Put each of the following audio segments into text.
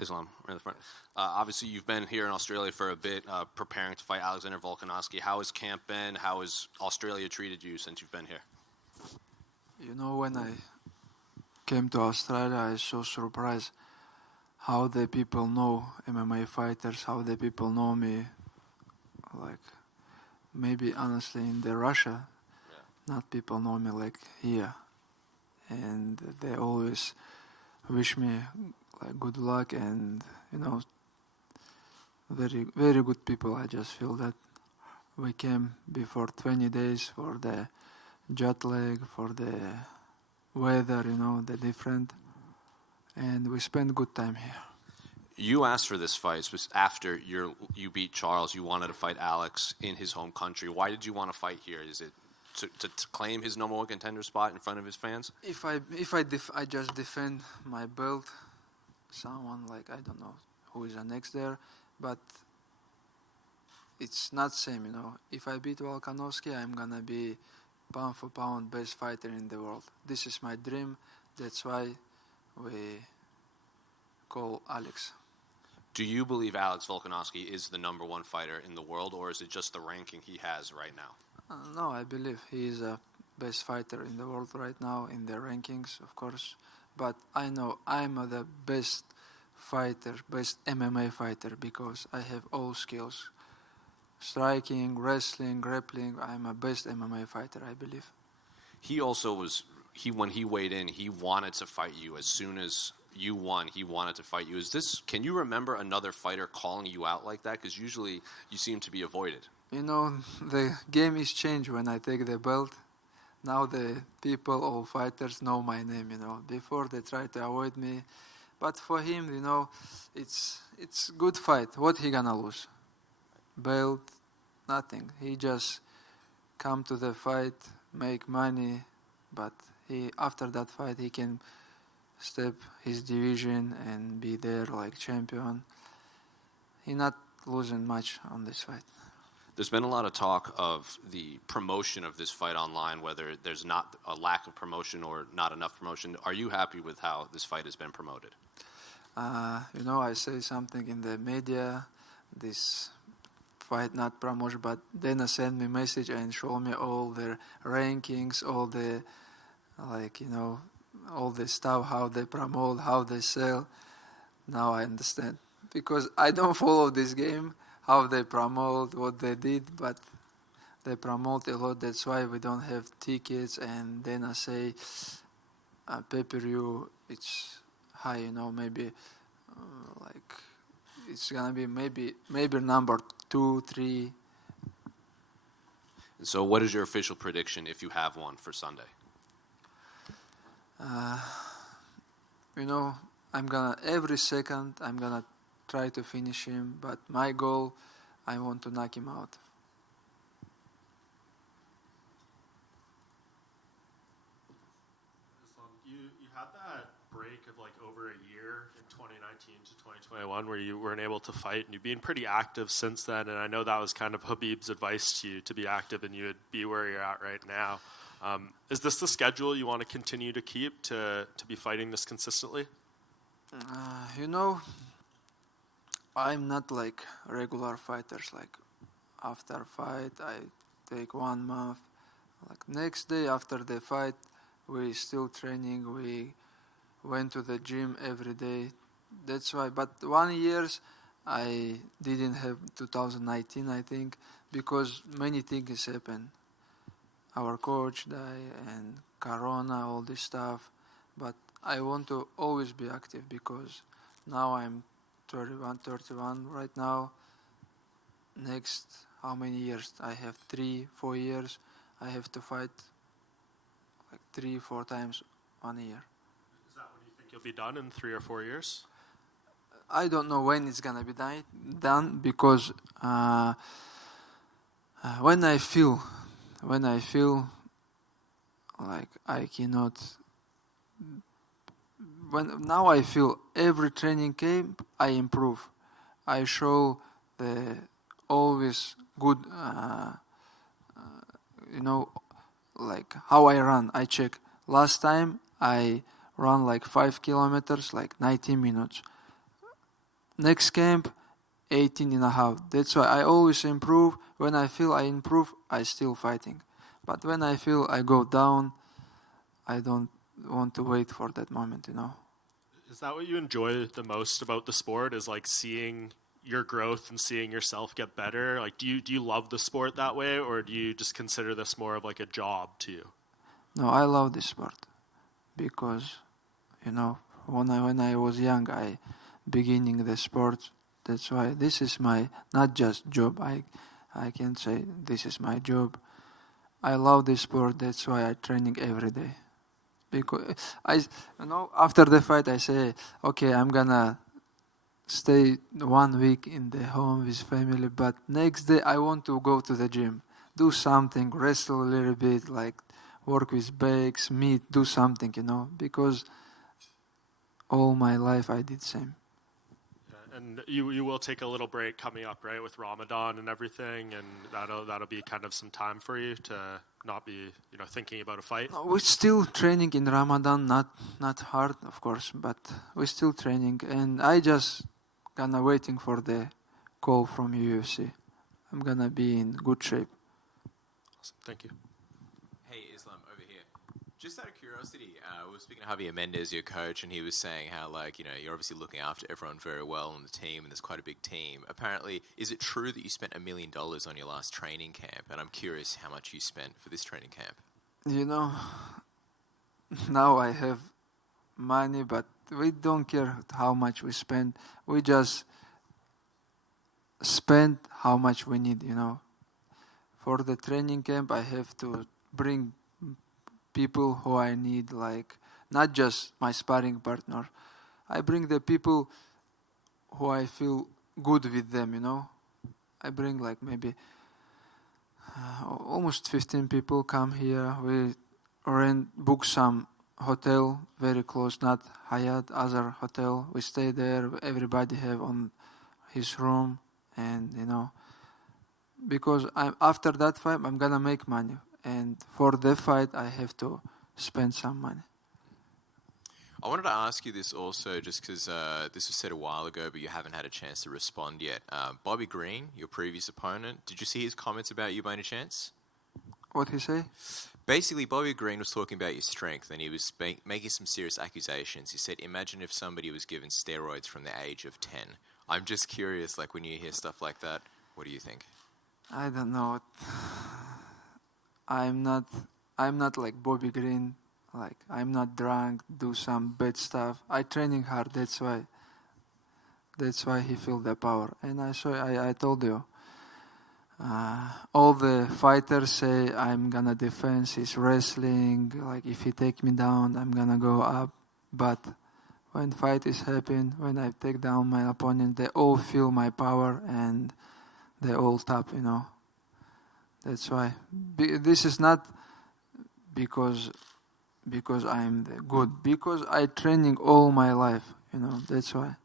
Islam, right in the front. Obviously, you've been here in Australia for a bit, preparing to fight Alexander Volkanovski. How has camp been? How has Australia treated you since you've been here? You know, when I came to Australia, I was so surprised how the people know MMA fighters, how the people know me. Like, maybe honestly in the Russia, not people know me like here. And they always wish me like good luck and, you know, very, very good people. I just feel that we came before 20 days for the jet lag, for the weather, you know, the different. And we spent good time here. You asked for this fight after you beat Charles. You wanted to fight Alex in his home country. Why did you want to fight here? Is it to claim his number one contender spot in front of his fans? If I just defend my belt, someone like, I don't know who is the next there, but it's not same, you know. If I beat Volkanovski, I'm gonna be pound for pound best fighter in the world. This is my dream. That's why we call Alex. Do you believe Alex Volkanovski is the number one fighter in the world, or is it just the ranking he has right now? No, I believe he is the best fighter in the world right now in the rankings, of course. But I know I'm the best fighter, best MMA fighter, because I have all skills. Striking, wrestling, grappling, I'm a best MMA fighter, I believe. He also was, when he weighed in, he wanted to fight you. As soon as you won, he wanted to fight you. Can you remember another fighter calling you out like that? Because usually you seem to be avoided. You know, the game is changed when I take the belt. Now the people, all fighters, know my name, you know. Before they try to avoid me. But for him, you know, it's good fight. What he gonna lose? Belt, nothing. He just come to the fight, make money, but after that fight he can step his division and be there like champion. He not losing much on this fight. There's been a lot of talk of the promotion of this fight online, whether there's not a lack of promotion or not enough promotion. Are you happy with how this fight has been promoted? You know, I say something in the media, this fight not promotion, but then send me message and show me all the rankings, all the, like, you know, all the stuff, how they promote, how they sell. Now I understand. Because I don't follow this game, how they promote, what they did, but they promote a lot. That's why we don't have tickets. And then I say, pay-per-view, it's high, you know, maybe like it's gonna be maybe number 2, 3. So what is your official prediction, if you have one, for Sunday? You know, every second I'm gonna try to finish him, but my goal, I want to knock him out. You had that break of like over a year in 2019 to 2021 where you weren't able to fight, and you've been pretty active since then, and I know that was kind of Khabib's advice to you, to be active, and you would be where you're at right now. Is this the schedule you want to continue to keep, to be fighting this consistently? You know, I'm not like regular fighters, like after fight I take 1 month, like next day after the fight we still training, we went to the gym every day. That's why, but 1 year I didn't have 2019, I think, because many things happened. Our coach died and Corona, all this stuff. But I want to always be active because now I'm 31 right now. Next, how many years? I have 3-4 years. I have to fight like 3-4 times 1 year. Is that when you think you'll be done in 3 or 4 years? I don't know when it's gonna be done because when I feel like I cannot. Now I feel every training camp I improve. I show the always good, like how I run. I check. Last time I run like 5 kilometers, like 90 minutes. next camp, 18 and a half. That's why I always improve. When I feel I improve, I still fighting. But when I feel I go down, I don't want to wait for that moment, Is that what you enjoy the most about the sport? Is like seeing your growth and seeing yourself get better? Like, do you love the sport that way, or do you just consider this more of like a job to you? No, I love this sport because, when I was young, I beginning the sport. That's why this is my not just job. I can say this is my job. I love this sport. That's why I training every day. Because after the fight, I say, okay, I'm gonna stay 1 week in the home with family, but next day I want to go to the gym, do something, wrestle a little bit, like work with bags, meat, do something, because all my life I did same. And you will take a little break coming up, right, with Ramadan and everything, and that'll be kind of some time for you to not be thinking about a fight. We're still training in Ramadan, not hard, of course, but we're still training, and I just gonna waiting for the call from UFC. I'm gonna be in good shape. Awesome. Thank you. Hey, Islam, over here. Just out of curiosity, we were speaking to Javier Mendez, your coach, and he was saying how, you're obviously looking after everyone very well on the team, and there's quite a big team. Apparently, is it true that you spent $1 million on your last training camp? And I'm curious how much you spent for this training camp. Now I have money, but we don't care how much we spend. We just spend how much we need, For the training camp, I have to bring people who I need, not just my sparring partner. I bring the people who I feel good with them, I bring maybe almost 15 people come here. We book some hotel very close, not Hyatt, other hotel. We stay there. Everybody have on his room, and because after that fight, I'm gonna make money. And for the fight, I have to spend some money. I wanted to ask you this also, just because this was said a while ago, but you haven't had a chance to respond yet. Bobby Green, your previous opponent, did you see his comments about you by any chance? What he say? Basically, Bobby Green was talking about your strength, and he was making some serious accusations. He said, imagine if somebody was given steroids from the age of 10. I'm just curious, when you hear stuff like that, what do you think? I don't know. I'm not like Bobby Green. I'm not drunk, do some bad stuff. I training hard. That's why he feel the power. And I told you, all the fighters say I'm gonna defend his wrestling. If he take me down, I'm gonna go up. But when fight is happen, when I take down my opponent, they all feel my power and they all tap. That's why. This is not because I'm good. Because I training all my life. That's why.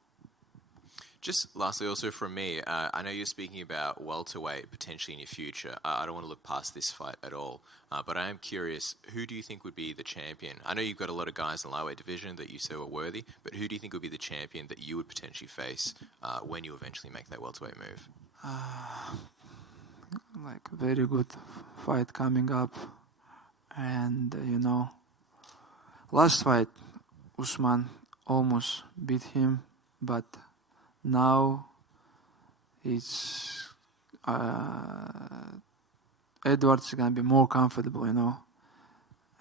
Just lastly, also from me, I know you're speaking about welterweight potentially in your future. I don't want to look past this fight at all, but I am curious, who do you think would be the champion? I know you've got a lot of guys in the lightweight division that you say were worthy, but who do you think would be the champion that you would potentially face when you eventually make that welterweight move? Very good fight coming up, and last fight, Usman almost beat him, but now it's Edwards gonna be more comfortable,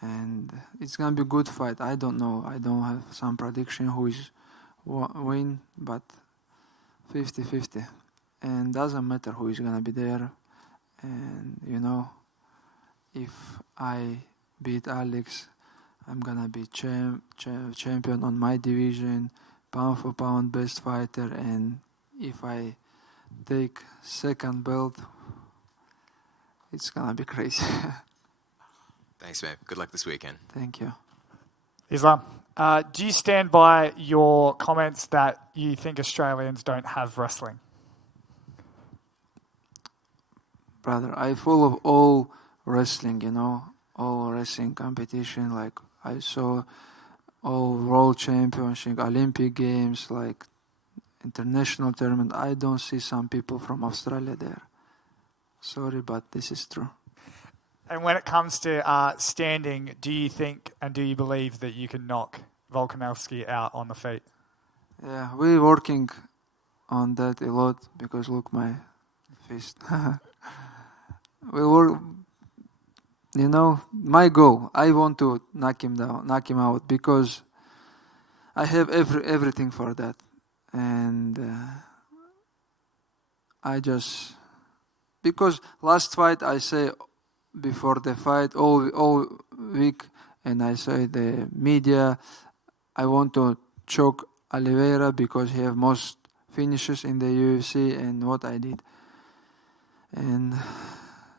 and it's gonna be a good fight. I don't know. I don't have some prediction who is win, but 50-50, and doesn't matter who is gonna be there. And if I beat Alex, I'm gonna be champion on my division, pound for pound best fighter. And if I take second belt, it's gonna be crazy. Thanks, man. Good luck this weekend. Thank you. Islam, do you stand by your comments that you think Australians don't have wrestling? Brother, I follow all wrestling, all wrestling competition. I saw all world championship, Olympic games, international tournament, I don't see some people from Australia there. Sorry, but this is true. And when it comes to standing, do you think and do you believe that you can knock Volkanovski out on the feet? Yeah, we're working on that a lot because look my fist. We work. You know, my goal. I want to knock him down, knock him out because I have everything for that, and I just because last fight I say before the fight all week, and I say the media I want to choke Oliveira because he have most finishes in the UFC and what I did, and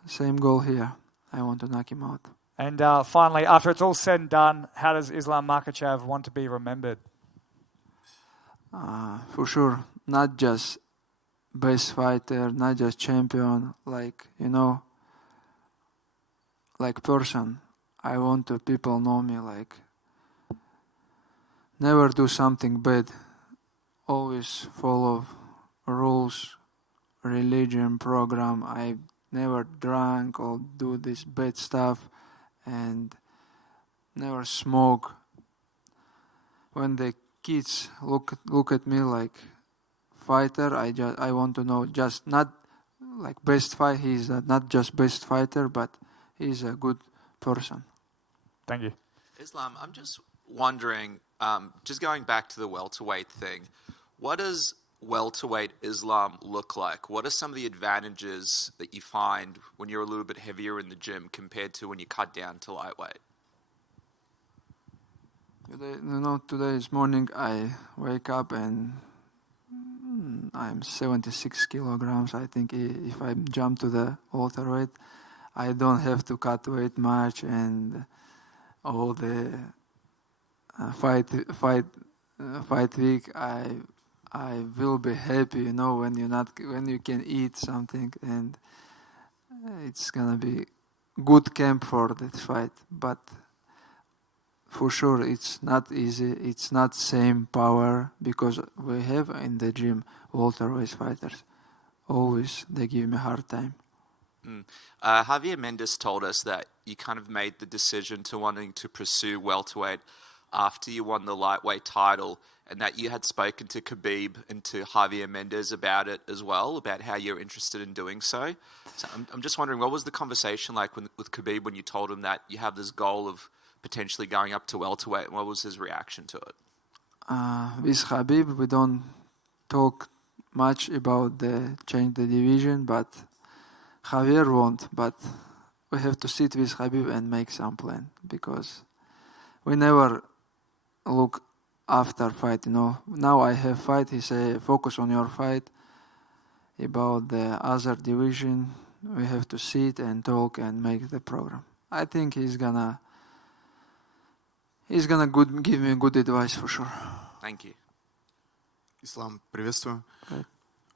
same goal here. I want to knock him out. And finally, after it's all said and done, how does Islam Makhachev want to be remembered? For sure, not just best fighter, not just champion, like, you know, like person. I want to people know me like never do something bad, always follow rules, religion, program. I never drank or do this bad stuff and never smoke. When the kids look at me like fighter, I want to know just not like best fight. He's not just best fighter, but he's a good person. Thank you. Islam, I'm just wondering, just going back to the welterweight thing, what does welterweight Islam look like? What are some of the advantages that you find when you're a little bit heavier in the gym compared to when you cut down to lightweight? Today's morning I wake up and I'm 76 kilograms. I think if I jump to the welterweight, I don't have to cut weight much, and all the fight week I will be happy, you know, when you can eat something, and it's gonna be good camp for that fight. But for sure, it's not easy. It's not same power because we have in the gym welterweight fighters. Always they give me a hard time. Javier Mendes told us that you kind of made the decision to wanting to pursue welterweight after you won the lightweight title, and that you had spoken to Khabib and to Javier Mendes about it as well, about how you're interested in doing so. So I'm just wondering, what was the conversation like with Khabib when you told him that you have this goal of potentially going up to welterweight, and what was his reaction to it? With Khabib, we don't talk much about the change the division, but Javier won't. But we have to sit with Khabib and make some plan because we never look after fight. You know, now I have fight. He say focus on your fight. About the other division, we have to sit and talk and make the program. I think he's gonna give me good advice for sure. Thank you. Ислам, приветствую. Right.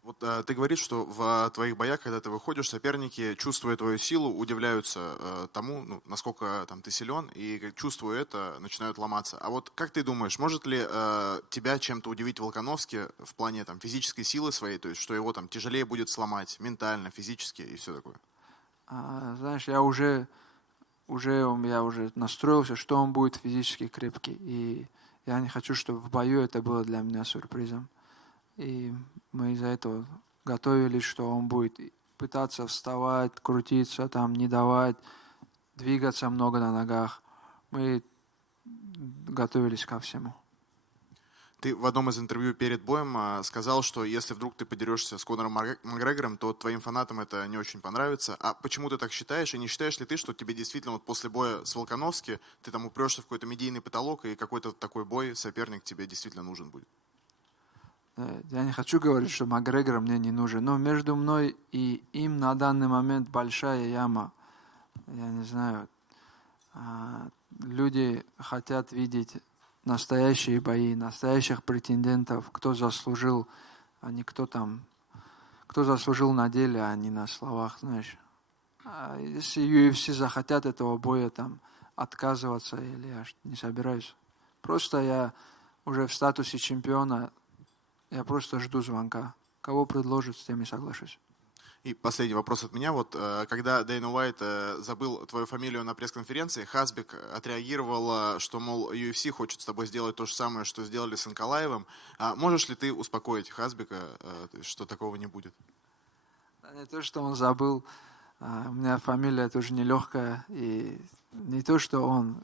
Вот ты говоришь, что в твоих боях, когда ты выходишь, соперники, чувствуя твою силу, удивляются тому, насколько там ты силен, и чувствуя это, начинают ломаться. А вот как ты думаешь, может ли тебя чем-то удивить Волконовский в плане там физической силы своей, то есть что его там тяжелее будет сломать ментально, физически и все такое? Знаешь, я уже настроился, что он будет физически крепкий, и я не хочу, чтобы в бою это было для меня сюрпризом. И мы из-за этого готовились, что он будет пытаться вставать, крутиться, там, не давать, двигаться много на ногах. Мы готовились ко всему. Ты в одном из интервью перед боем сказал, что если вдруг ты подерешься с Конором Макгрегором, то твоим фанатам это не очень понравится. А почему ты так считаешь? И не считаешь ли ты, что тебе действительно вот после боя с Волконовски ты там упрешься в какой-то медийный потолок, и какой-то такой бой, соперник тебе действительно нужен будет? Я не хочу говорить, что Макгрегор мне не нужен, но между мной и им на данный момент большая яма. Я не знаю. Люди хотят видеть настоящие бои, настоящих претендентов, кто заслужил, а не кто заслужил на деле, а не на словах, знаешь. Если UFC захотят этого боя там отказываться, или я не собираюсь. Просто я уже в статусе чемпиона Я просто жду звонка. Кого предложат, с тем и соглашусь. И последний вопрос от меня. Вот когда Дэйна Уайт забыл твою фамилию на пресс-конференции, Хасбек отреагировал, что, мол, UFC хочет с тобой сделать то же самое, что сделали с Анкалаевым. Можешь ли ты успокоить Хасбека, что такого не будет? Не то, что он забыл. У меня фамилия тоже нелегкая. И не то, что он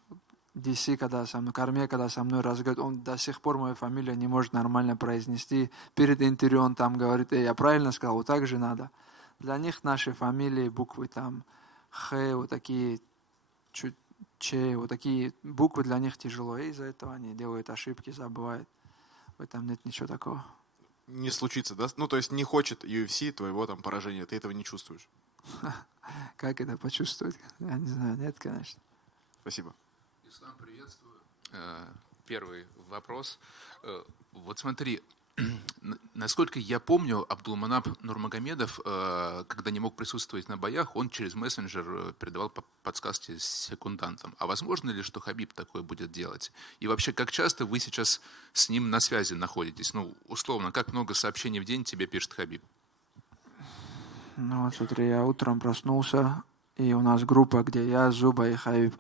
DC, когда со мной, Корме, когда со мной разговаривает, он до сих пор мою фамилию не может нормально произнести. Перед интервью он там говорит, я правильно сказал, вот так же надо. Для них наши фамилии, буквы там Х, вот такие, чуть Ч, вот такие буквы для них тяжело. И из-за этого они делают ошибки, забывают. В этом нет ничего такого. Не случится, да? Ну, то есть не хочет UFC твоего там поражения, ты этого не чувствуешь? Как это почувствовать? Я не знаю, нет, конечно. Спасибо. Ислам, приветствую. Первый вопрос. Вот смотри, насколько я помню, Абдулманап Нурмагомедов, когда не мог присутствовать на боях, он через мессенджер передавал подсказки секундантам. А возможно ли, что Хабиб такое будет делать? И вообще, как часто вы сейчас с ним на связи находитесь? Ну, условно, как много сообщений в день тебе пишет Хабиб? Ну вот смотри, я утром проснулся, и у нас группа, где я, Зуба и Хабиб.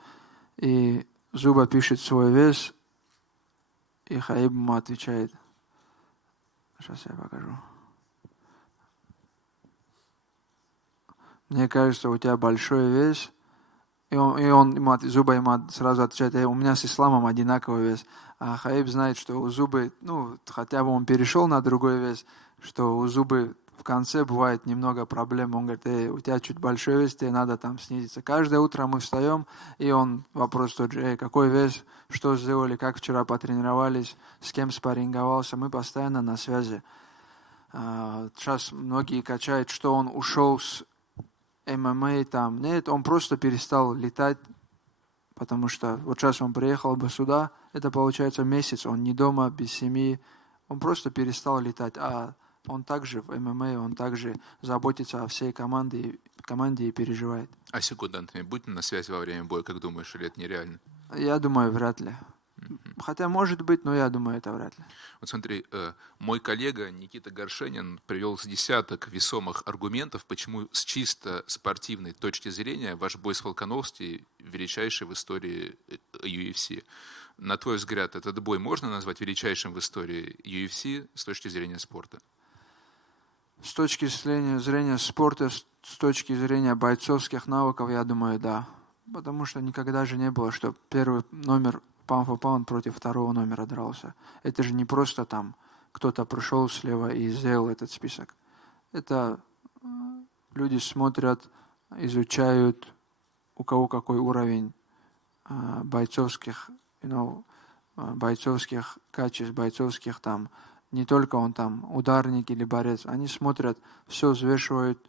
И Зуба пишет свой вес, и Хабиб ему отвечает. Сейчас я покажу. Мне кажется, у тебя большой вес. И он Зуба ему сразу отвечает, у меня с Исламом одинаковый вес. А Хабиб знает, что у Зубы, ну, хотя бы он перешел на другой вес, что у Зубы в конце бывает немного проблем. Он говорит, у тебя чуть большой вес, тебе надо там снизиться. Каждое утро мы встаем, и он вопрос тот же, какой вес, что сделали, как вчера потренировались, с кем спарринговался. Мы постоянно на связи. Сейчас многие качают, что он ушел с ММА там. Нет, он просто перестал летать, потому что вот сейчас он приехал бы сюда, это получается месяц, он не дома, без семьи. Он просто перестал летать, а он также в ММА, он также заботится о всей команде и переживает. А с секундантами будь на связи во время боя, как думаешь, или это нереально? Я думаю, вряд ли. Хотя может быть, но я думаю, это вряд ли. Вот смотри, мой коллега Никита Горшенин привел с десяток весомых аргументов, почему с чисто спортивной точки зрения ваш бой с Волкановски величайший в истории UFC. На твой взгляд, этот бой можно назвать величайшим в истории UFC с точки зрения спорта? С точки зрения спорта, с точки зрения бойцовских навыков, я думаю, да. Потому что никогда же не было, что первый номер pound for pound против второго номера дрался. Это же не просто там кто-то пришел слева и сделал этот список. Это люди смотрят, изучают, у кого какой уровень бойцовских, бойцовских качеств, бойцовских там, не только он там ударник или борец, они смотрят, все взвешивают,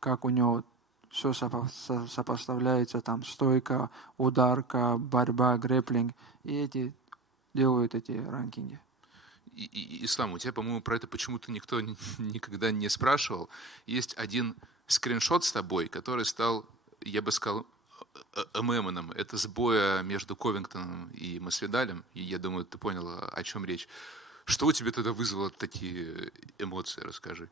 как у него все сопоставляется, там стойка, ударка, борьба, грэпплинг, и эти делают эти ранкинги. Ислам, у тебя, по-моему, про это почему-то никто никогда не спрашивал. Есть один скриншот с тобой, который стал, я бы сказал, мемоном. Это с боя между Ковингтоном и Масвидалем, и я думаю, ты понял, о чем речь. Что у тебя тогда вызвало такие эмоции, расскажи.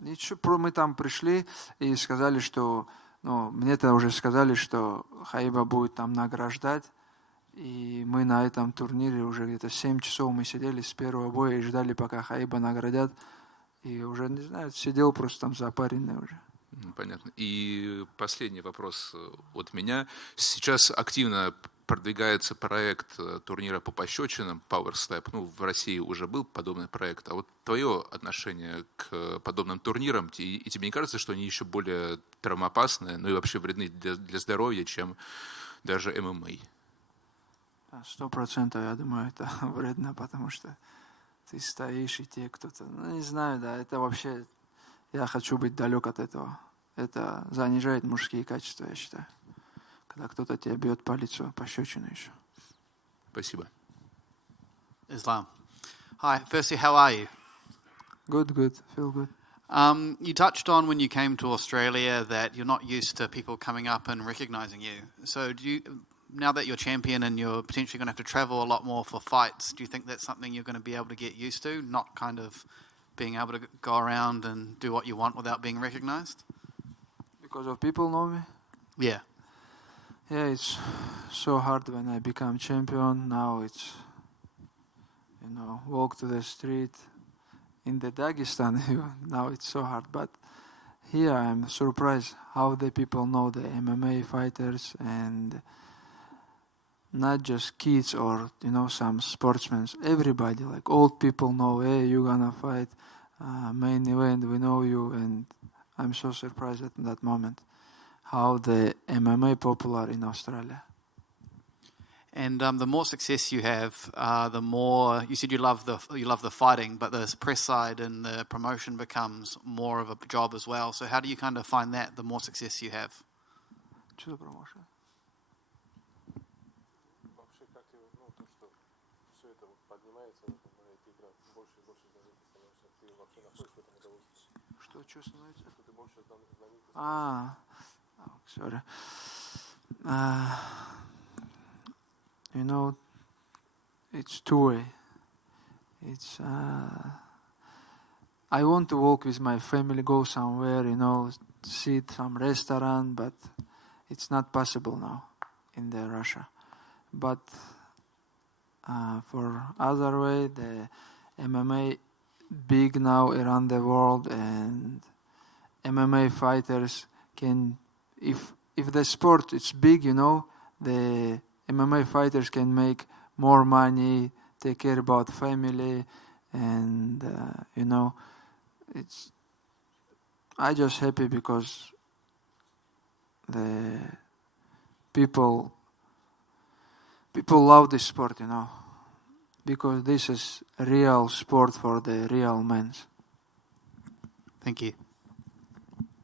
Ничего, мы там пришли и сказали, что, мне-то уже сказали, что Хаиба будет там награждать, и мы на этом турнире уже где-то 7 часов мы сидели с первого боя и ждали, пока Хаиба наградят, и уже, не знаю, сидел просто там запаренный уже. Понятно. И последний вопрос от меня. Сейчас активно продвигается проект турнира по пощечинам Power Step. В России уже был подобный проект. А вот твое отношение к подобным турнирам, и тебе не кажется, что они еще более травмоопасны, и вообще вредны для здоровья, чем даже ММА? 100%, я думаю, это вредно, потому что ты стоишь, и тебе кто-то... не знаю, да, это вообще... Я хочу быть далек от этого. Это занижает мужские качества, я считаю. Когда кто-то тебя бьет по лицу, пощечину еще. Спасибо. Islam. Hi, firstly, how are you? Good, feel good. You touched on when you came to Australia that you're not used to people coming up and recognizing you. So now that you're champion and you're potentially going to have to travel a lot more for fights, do you think that's something you're going to be able to get used to, not kind of being able to go around and do what you want without being recognized? Because of people know me. Yeah. Yeah, it's so hard when I become champion. Now it's, walk to the street. In the Dagestan, now it's so hard. But here I'm surprised how the people know the MMA fighters, and not just kids or, some sportsmen. Everybody, like old people know, hey, you're gonna fight main event, we know you. And I'm so surprised at that moment how the MMA popular in Australia. And the more success you have, the more you said you love the fighting, but the press side and the promotion becomes more of a job as well. So how do you kind of find that the more success you have? Что за промоушен? Что становится? Sorry. It's two-way. It's I want to walk with my family, go somewhere, sit some restaurant, but it's not possible now in the Russia. But for other way, the MMA big now around the world, and MMA fighters can, if the sport is big, the MMA fighters can make more money, take care about family, and it's. I just happy because the people love this sport, because this is real sport for the real men. Thank you.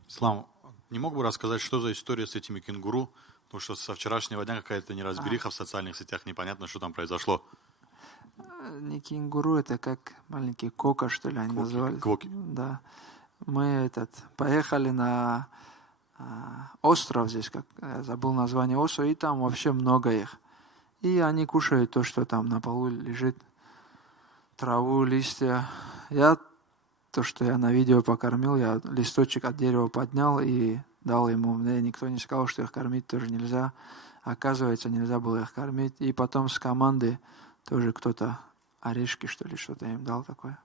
Слава, не мог бы рассказать, что за история с этими кенгуру? Потому что со вчерашнего дня какая-то неразбериха в социальных сетях, непонятно, что там произошло. Не кенгуру, это как маленький кока, что ли, они называли. Квоки. Да. Мы поехали на остров здесь, я забыл название острова, и там вообще много их. И они кушают то, что там на полу лежит, траву, листья. То, что я на видео покормил, я листочек от дерева поднял и дал ему. Мне никто не сказал, что их кормить тоже нельзя. Оказывается, нельзя было их кормить. И потом с команды тоже кто-то орешки, что ли, что-то им дал такое.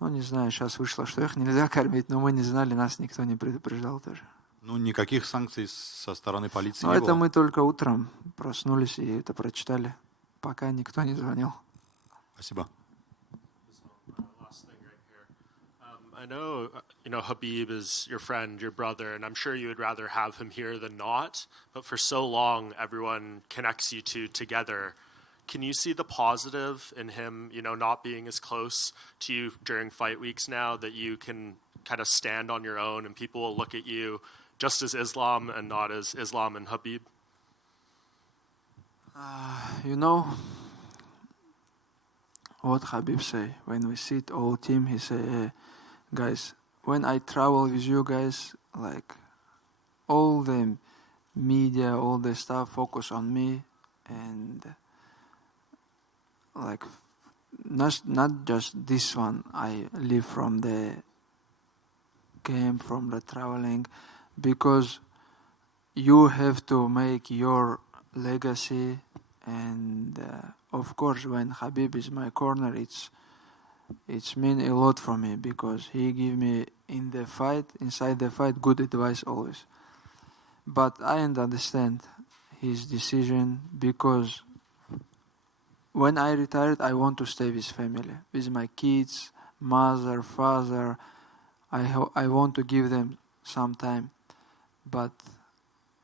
Не знаю, сейчас вышло, что их нельзя кормить, но мы не знали, нас никто не предупреждал тоже. Никаких санкций со стороны полиции не было? Это мы только утром проснулись и это прочитали, пока никто не звонил. Спасибо. I know, Habib is your friend, your brother, and I'm sure you would rather have him here than not. But for so long, everyone connects you two together. Can you see the positive in him, not being as close to you during fight weeks now, that you can kind of stand on your own and people will look at you just as Islam and not as Islam and Habib? What Habib say, when we sit all team, he say, hey, guys, when I travel with you guys, like all the media, all the stuff focus on me, and like not just this one. I live from the game, from the traveling, because you have to make your legacy, and of course when Habib is my corner, it's mean a lot for me, because he give me inside the fight, good advice always. But I understand his decision, because when I retired, I want to stay with family, with my kids, mother, father. I want to give them some time. But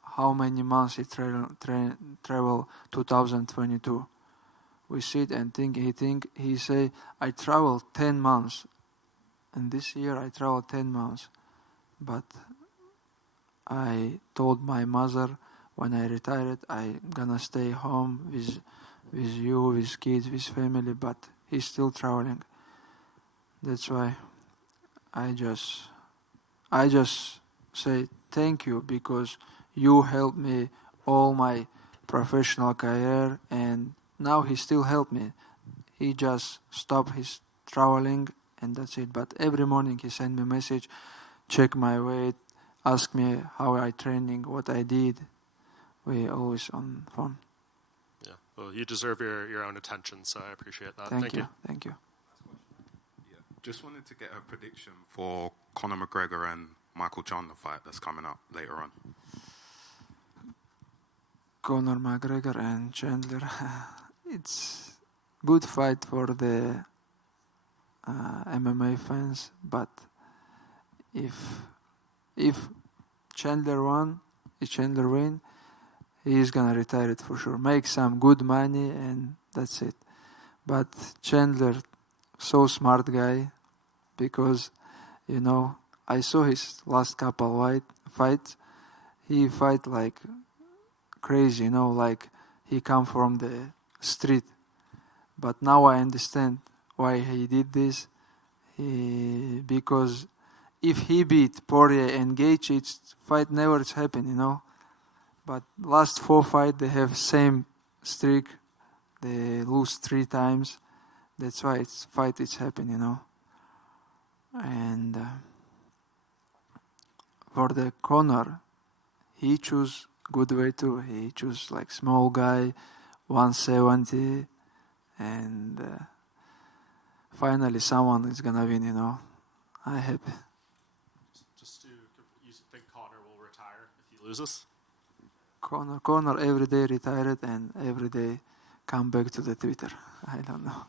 how many months he travel 2022? We sit and think, he say, I traveled 10 months. And this year I traveled 10 months. But I told my mother when I retired, I gonna stay home with you, with kids, with family, but he's still traveling. That's why I just say thank you, because you helped me all my professional career, and now he still help me. He just stopped his traveling, and that's it. But every morning he send me a message, check my weight, ask me how I training, what I did. We always on phone. Yeah. Well, you deserve your own attention, so I appreciate that. Thank you. Thank you. Yeah. Just wanted to get a prediction for Conor McGregor and Michael Chandler fight that's coming up later on. Conor McGregor and Chandler. It's good fight for the MMA fans, but if Chandler win, he's gonna retire it for sure. Make some good money and that's it. But Chandler, so smart guy, because I saw his last couple fights. He fight like crazy, like he come from the street. But now I understand why he did this. Because if he beat Poirier and Gaethje, it's fight never happen, But last 4 fights they have same streak. They lose 3 times. That's why it's happen, And for the Conor, he choose good way too. He choose like small guy, 170, and finally someone is gonna win. I happy. You think Conor will retire if he loses? Conor every day retired and every day come back to the Twitter. I don't know.